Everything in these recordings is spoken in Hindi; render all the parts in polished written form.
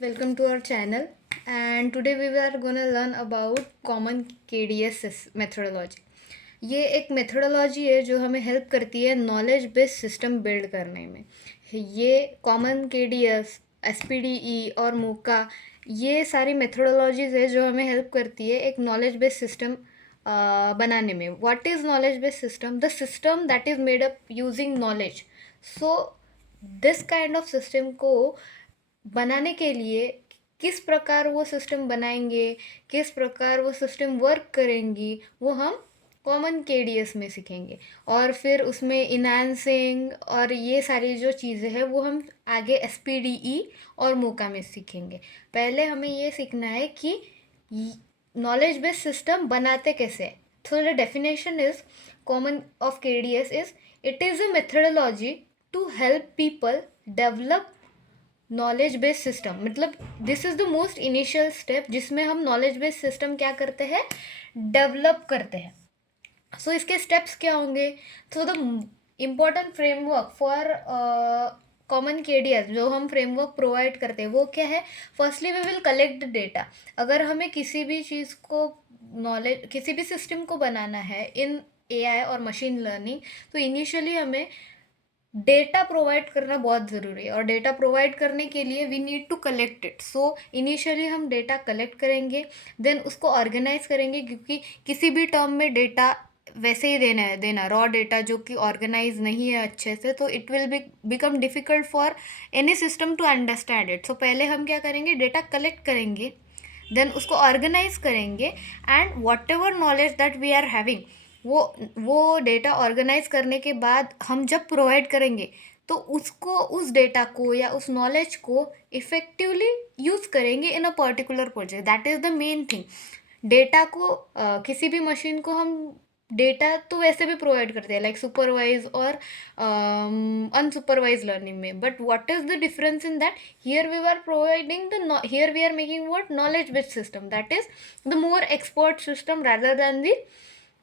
Welcome to our channel, and today we are gonna learn about common KDS methodology. ये एक मेथोडोलॉजी है जो हमें हेल्प करती है नॉलेज बेस्ड सिस्टम बिल्ड करने में. ये कॉमन KDS, SPDE और मूका, ये सारी मेथोडोलॉजीज है जो हमें हेल्प करती है एक नॉलेज बेस्ड सिस्टम बनाने में. What is knowledge based system? The system that is made up using knowledge. So this kind of system को बनाने के लिए किस प्रकार वो सिस्टम बनाएंगे, किस प्रकार वो सिस्टम वर्क करेंगी, वो हम कॉमन KDS में सीखेंगे. और फिर उसमें इनहांसिंग और ये सारी जो चीज़ें हैं वो हम आगे SPDE और मूका में सीखेंगे. पहले हमें ये सीखना है कि नॉलेज बेस्ड सिस्टम बनाते कैसे हैं. So the definition is common of KDS is it is a methodology to help people develop knowledge based system. मतलब this is the most initial step जिसमें हम नॉलेज बेस्ड सिस्टम क्या करते हैं, डेवलप करते हैं. सो इसके स्टेप्स क्या होंगे? So the important framework for common KDS जो हम फ्रेमवर्क प्रोवाइड करते हैं वो क्या है? Firstly we will collect data. अगर हमें किसी भी चीज़ को नॉलेज, किसी भी सिस्टम को बनाना है इन AI और मशीन लर्निंग, तो इनिशियली हमें डेटा प्रोवाइड करना बहुत ज़रूरी है. और डेटा प्रोवाइड करने के लिए we need to collect it. So initially हम डेटा कलेक्ट करेंगे, देन उसको ऑर्गेनाइज करेंगे, क्योंकि किसी भी टर्म में डेटा वैसे ही देना रॉ डेटा जो कि ऑर्गेनाइज नहीं है अच्छे से, तो it will become difficult for any system to understand it. So पहले हम क्या करेंगे, डेटा कलेक्ट करेंगे, देन उसको ऑर्गेनाइज करेंगे, and whatever knowledge that we are having, वो डेटा ऑर्गेनाइज करने के बाद हम जब प्रोवाइड करेंगे तो उसको, उस डेटा को या उस नॉलेज को इफ़ेक्टिवली यूज़ करेंगे in a particular project. That is the main thing. Data को किसी भी मशीन को हम डेटा तो वैसे भी प्रोवाइड करते हैं, लाइक सुपरवाइज और अनसुपरवाइज लर्निंग में. But what is the difference in that? Here we are providing the, here we are making what, knowledge based system. That is the more expert system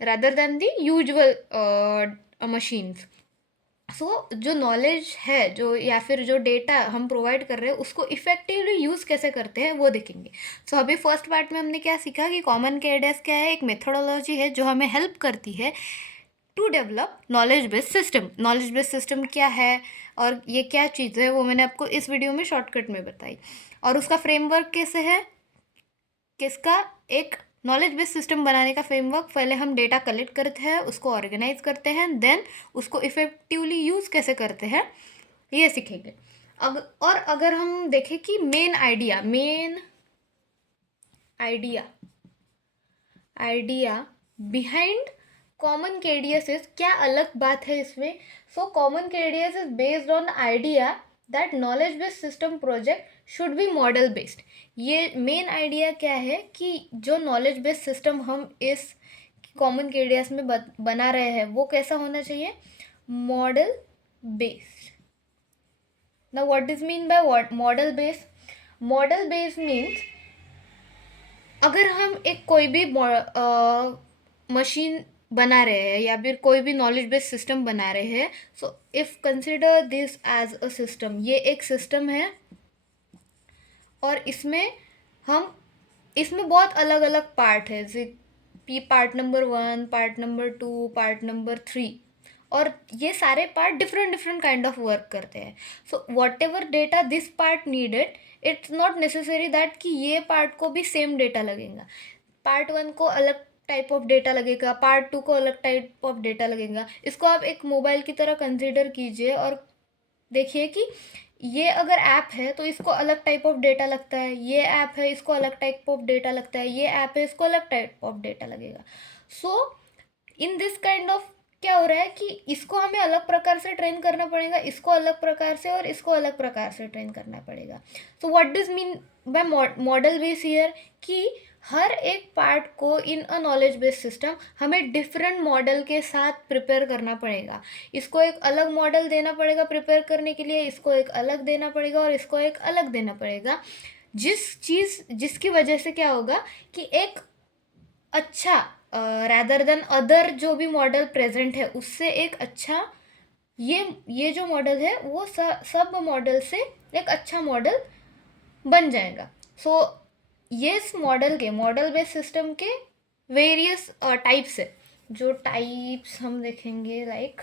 rather than the usual machines. So जो नॉलेज है, जो या फिर जो डेटा हम प्रोवाइड कर रहे हैं उसको इफेक्टिवली यूज़ कैसे करते हैं वो देखेंगे. सो अभी फर्स्ट पार्ट में हमने क्या सीखा कि कॉमन KDS क्या है, एक मेथोडोलॉजी है जो हमें हेल्प करती है to develop knowledge based system. Knowledge based system क्या है और ये क्या चीज़ है वो मैंने आपको इस वीडियो में शॉर्टकट में बताई. और उसका फ्रेमवर्क कैसे है, किसका, एक नॉलेज बेस्ड सिस्टम बनाने का फ्रेमवर्क. पहले हम डेटा कलेक्ट करते हैं, उसको ऑर्गेनाइज करते हैं, देन उसको इफेक्टिवली यूज़ कैसे करते हैं ये सीखेंगे. और अगर हम देखें कि main idea behind common KDS is, क्या अलग बात है इसमें. So common KDS is based on idea that knowledge based system project should be model based. ये मेन आइडिया क्या है कि जो नॉलेज बेस्ड सिस्टम हम इस कॉमन KDS में बना रहे हैं वो कैसा होना चाहिए, model based. Now what is mean by what model based? Model based means अगर हम एक कोई भी मशीन बना रहे हैं या फिर कोई भी नॉलेज बेस्ड सिस्टम बना रहे हैं, so if consider this as a system. ये एक सिस्टम है और इसमें बहुत अलग अलग पार्ट है, जैसे part number 1, part number 2, part number 3, और ये सारे part different kind of work करते हैं. So what ever data this part needed, it's not necessary that कि ये पार्ट को भी सेम डेटा लगेगा. पार्ट 1 को अलग टाइप ऑफ डेटा लगेगा, पार्ट 2 को अलग टाइप ऑफ डेटा लगेगा. इसको आप एक मोबाइल की तरह कंसिडर कीजिए और देखिए कि ये अगर ऐप है तो इसको अलग टाइप ऑफ डेटा लगता है, ये ऐप है इसको अलग टाइप ऑफ डेटा लगता है, ये ऐप है इसको अलग टाइप ऑफ डेटा लगेगा. सो इन दिस काइंड ऑफ क्या हो रहा है कि इसको हमें अलग प्रकार से ट्रेन करना पड़ेगा, इसको अलग प्रकार से, और इसको अलग प्रकार से ट्रेन करना पड़ेगा. So what does mean by model base here, कि हर एक पार्ट को इन अ नॉलेज बेस्ड सिस्टम हमें डिफरेंट मॉडल के साथ प्रिपेयर करना पड़ेगा. इसको एक अलग मॉडल देना पड़ेगा प्रिपेयर करने के लिए, इसको एक अलग देना पड़ेगा और इसको एक अलग देना पड़ेगा. जिसकी वजह से क्या होगा कि एक अच्छा रैदर देन अदर जो भी मॉडल प्रेजेंट है उससे एक अच्छा, ये जो मॉडल है वो सब मॉडल से एक अच्छा मॉडल बन जाएगा। सो ये इस मॉडल बेस्ड सिस्टम के वेरियस टाइप्स है। जो टाइप्स हम देखेंगे लाइक,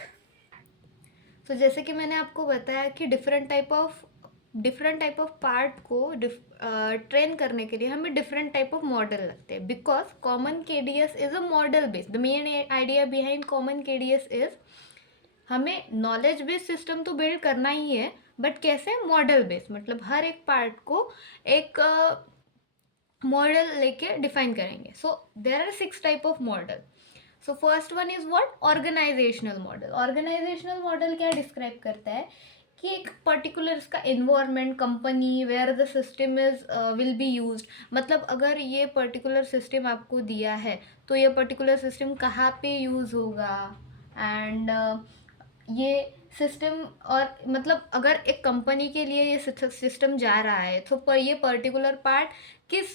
तो जैसे कि मैंने आपको बताया कि डिफरेंट टाइप ऑफ पार्ट को ट्रेन करने के लिए हमें डिफरेंट टाइप ऑफ मॉडल लगते हैं, because common KDS is a model based. The main idea behind common KDS is हमें नॉलेज बेस्ड सिस्टम तो बिल्ड करना ही है, बट कैसे? मॉडल बेस्ड, मतलब हर एक पार्ट को एक मॉडल लेके डिफाइन करेंगे। So there are 6 type of model. So first one is what? Organisational model. Organisational model क्या डिस्क्राइब करता है कि एक पर्टिकुलर इसका environment, company where the system is will be used. मतलब अगर ये पर्टिकुलर सिस्टम आपको दिया है तो ये पर्टिकुलर सिस्टम कहाँ पे यूज़ होगा, एंड ये सिस्टम, और मतलब अगर एक कंपनी के लिए ये सिस्टम जा रहा है तो पर ये पर्टिकुलर पार्ट किस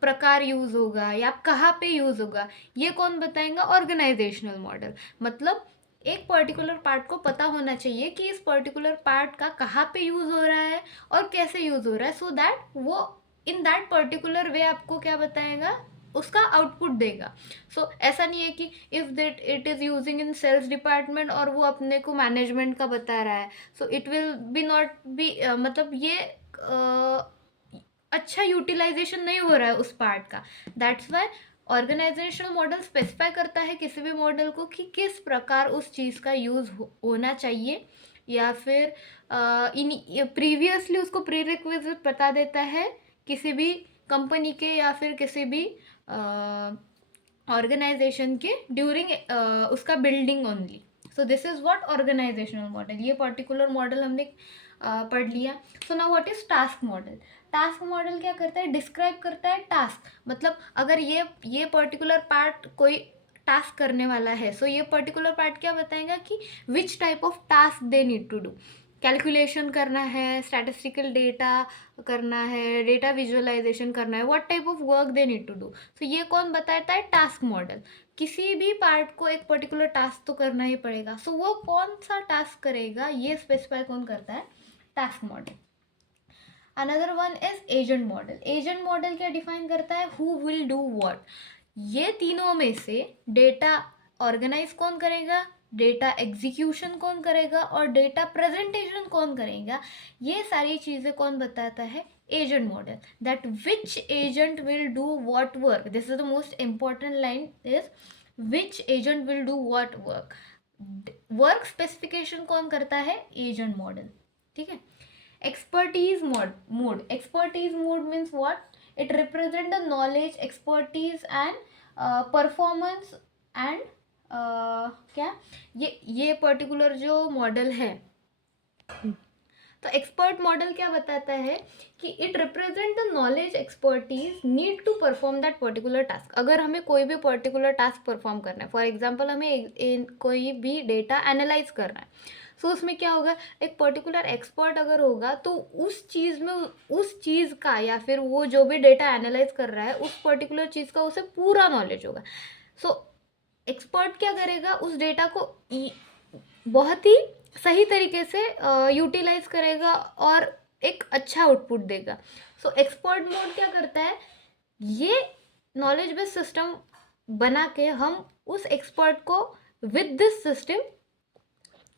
प्रकार यूज़ होगा या कहाँ पे यूज़ होगा, ये कौन बताएगा? Organizational model. मतलब एक पर्टिकुलर पार्ट को पता होना चाहिए कि इस पर्टिकुलर पार्ट का कहाँ पे यूज़ हो रहा है और कैसे यूज़ हो रहा है, सो दैट वो इन दैट पर्टिकुलर वे आपको क्या बताएगा? उसका आउटपुट देगा। सो ऐसा नहीं है कि if that it is using in sales department और वो अपने को मैनेजमेंट का बता रहा है, so it will be not be, मतलब ये अच्छा यूटिलाइजेशन नहीं हो रहा है उस पार्ट का। That's why organizational model specify करता है किसी भी मॉडल को कि किस प्रकार उस चीज़ का यूज़ होना चाहिए, या फिर इन प्रीवियसली उसको प्रीरिक्विजिट बता देता है किसी भी कंपनी के या फिर किसी भी ऑर्गेनाइजेशन के ड्यूरिंग उसका building only. So this is what organisational model. ये पर्टिकुलर मॉडल हमने पढ़ लिया। So now what is task model? Task model क्या करता है? डिस्क्राइब करता है टास्क। मतलब अगर ये पर्टिकुलर पार्ट कोई टास्क करने वाला है, सो ये पर्टिकुलर पार्ट क्या बताएगा कि which type of task they need to do. Calculation करना है, स्टैटिस्टिकल डेटा करना है, डेटा विजुअलाइजेशन करना है, what type of work they need to do. So ये कौन बताता है? Task model. किसी भी पार्ट को एक पर्टिकुलर टास्क तो करना ही पड़ेगा, सो वो कौन सा टास्क करेगा ये स्पेसिफाई कौन करता है? Task model. Another one is agent model. Agent model क्या डिफाइन करता है? Who will do what. ये तीनों में से डेटा ऑर्गेनाइज कौन करेगा, डेटा एग्जीक्यूशन कौन करेगा और डेटा प्रेजेंटेशन कौन करेगा, ये सारी चीज़ें कौन बताता है? Agent model. That which agent will do what work. This is the most important line is which agent will do what work. Work specification कौन करता है? Agent model. ठीक है। Expertise mode. Expertise mode means what? It represent the knowledge, expertise and performance and क्या, ये पर्टिकुलर जो मॉडल है, तो एक्सपर्ट मॉडल क्या बताता है कि it represent the knowledge, expertise need to perform that particular task. अगर हमें कोई भी पर्टिकुलर टास्क परफॉर्म करना है, फॉर एग्जांपल हमें कोई भी डेटा एनालाइज करना है, सो उसमें क्या होगा? एक पर्टिकुलर एक्सपर्ट अगर होगा तो उस चीज़ में, उस चीज़ का या फिर वो जो भी डेटा एनालाइज कर रहा है उस पर्टिकुलर चीज़ का उसे पूरा नॉलेज होगा। सो एक्सपर्ट क्या करेगा? उस डेटा को बहुत ही सही तरीके से यूटिलाइज करेगा और एक अच्छा आउटपुट देगा। सो एक्सपर्ट मोड क्या करता है? ये नॉलेज बेस्ड सिस्टम बना के हम उस एक्सपर्ट को विद दिस सिस्टम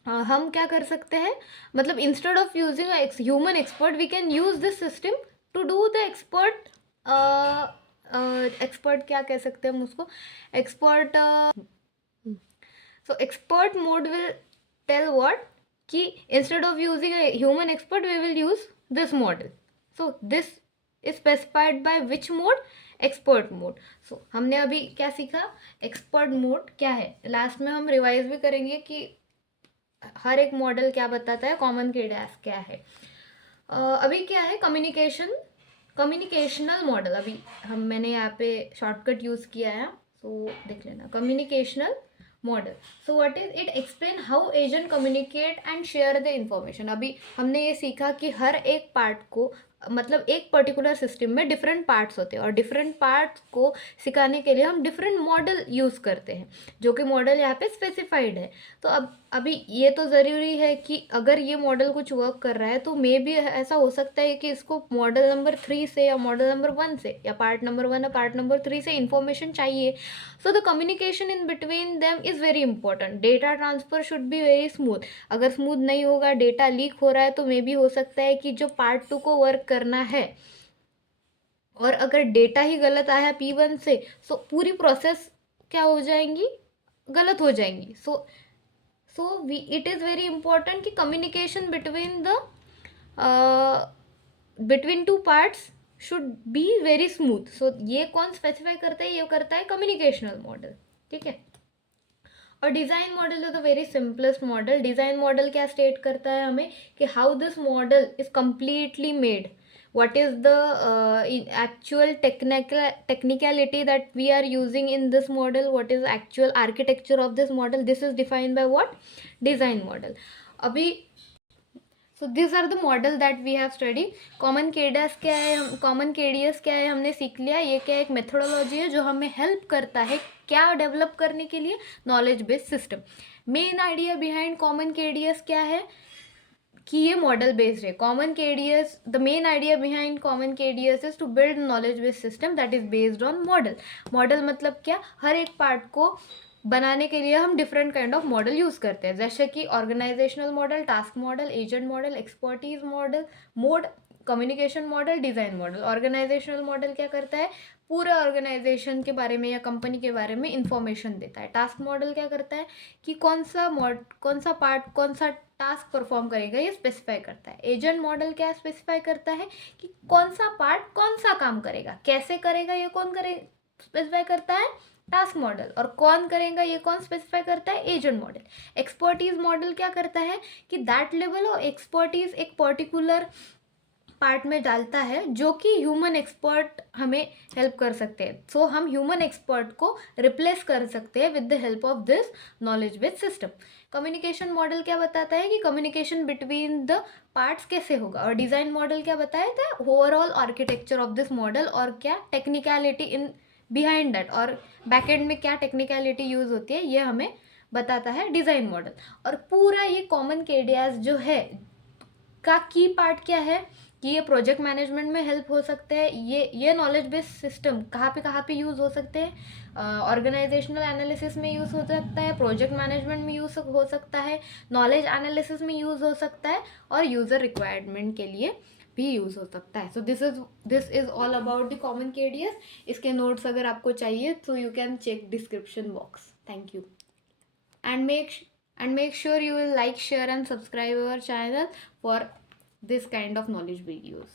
हम क्या कर सकते हैं? मतलब instead of using human expert we can use this system to do the expert. Expert क्या कह सकते हैं हम उसको? Expert. So expert mode will tell what कि instead of using a human expert we will use this model. So this is specified by which mode? Expert mode. So हमने अभी क्या सीखा? एक्सपर्ट मोड क्या है। लास्ट में हम रिवाइज भी करेंगे कि हर एक मॉडल क्या बताता है, कॉमन केडीएस क्या है। अभी क्या है? Communicational model. अभी मैंने यहाँ पे शॉर्टकट यूज़ किया है, सो देख लेना। Communicational model, so what is it? Explain how agent communicate and share the information. अभी हमने ये सीखा कि हर एक पार्ट को मतलब एक पर्टिकुलर सिस्टम में डिफरेंट पार्ट्स होते हैं और डिफरेंट पार्ट्स को सिखाने के लिए हम डिफरेंट मॉडल यूज़ करते हैं, जो कि मॉडल यहाँ पे स्पेसिफाइड है। तो अब अभी ये तो ज़रूरी है कि अगर ये मॉडल कुछ वर्क कर रहा है तो मे भी ऐसा हो सकता है कि इसको मॉडल नंबर 3 से या मॉडल नंबर 1 से या पार्ट नंबर 1 या पार्ट नंबर 3 से इंफॉर्मेशन चाहिए। So the communication in between them is very important. Data transfer should be very smooth. अगर स्मूथ नहीं होगा, डेटा लीक हो रहा है, तो मे भी हो सकता है कि जो पार्ट 2 को वर्क करना है और अगर डेटा ही गलत आया P1 से, सो पूरी प्रोसेस क्या हो जाएंगी, गलत हो जाएंगी। So we it is very important कि communication between two parts should be very smooth. So ये कौन स्पेसिफाई करता है, ये करता है कम्युनिकेशनल मॉडल, ठीक है। और design model is the very simplest model. Design model क्या स्टेट करता है हमें कि how this model is completely made, what is the actual technicality that we are using in this model, what is the actual architecture of this model, this is defined by what, design model. अभी so this are the model that we have study. Common KDS क्या है, हम कॉमन केडीएस क्या है हमने सीख लिया। ये क्या एक मेथोडोलॉजी है जो हमें हेल्प करता है क्या डेवलप करने के लिए, knowledge based system. Main idea behind common KDS क्या है कि ये मॉडल बेस्ड है। Common KDS, the main idea behind common KDS is to build knowledge based system that is based on model. Model मतलब क्या, हर एक पार्ट को बनाने के लिए हम different kind of model use करते हैं, जैसे कि organizational model, task model, agent model, expertise model, mode, communication model, design model. Organisational model क्या करता है, पूरे ऑर्गेनाइजेशन के बारे में या कंपनी के बारे में इंफॉर्मेशन देता है। टास्क मॉडल क्या करता है कि कौन सा पार्ट कौन सा टास्क परफॉर्म करेगा, ये स्पेसिफाई करता है। एजेंट मॉडल क्या स्पेसिफाई करता है कि कौन सा पार्ट कौन सा काम करेगा, कैसे करेगा, ये कौन करे स्पेसिफाई करता है, टास्क मॉडल। और कौन करेगा ये कौन स्पेसिफाई करता है, एजेंट मॉडल। एक्सपर्टीज मॉडल क्या करता है कि दैट लेवल ऑफ एक्सपर्टीज एक पर्टिकुलर पार्ट में डालता है जो कि ह्यूमन एक्सपर्ट हमें हेल्प कर सकते हैं। सो हम ह्यूमन एक्सपर्ट को रिप्लेस कर सकते हैं with the help of this knowledge based system. Communication model क्या बताता है कि कम्युनिकेशन बिटवीन द पार्ट्स कैसे होगा। और डिज़ाइन मॉडल क्या बताया था, overall architecture of this model और क्या टेक्निकलिटी इन बिहाइंड दैट, और बैकएंड में क्या टेक्निकलिटी यूज़ होती है, ये हमें बताता है डिज़ाइन मॉडल। और पूरा ये कॉमन केडीएस जो है का की पार्ट क्या है कि ये प्रोजेक्ट मैनेजमेंट में हेल्प हो सकते हैं। ये नॉलेज बेस्ड सिस्टम कहाँ पे यूज़ हो सकते हैं, ऑर्गेनाइजेशनल एनालिसिस में यूज़ हो सकता है, प्रोजेक्ट मैनेजमेंट में यूज़ हो सकता है, नॉलेज एनालिसिस में यूज़ हो सकता है, और यूज़र रिक्वायरमेंट के लिए भी यूज़ हो सकता है। So this is all about the common KDS. इसके नोट्स अगर आपको चाहिए तो you can check description box. Thank you and make sure you will like, share and subscribe our channel for this kind of knowledge videos.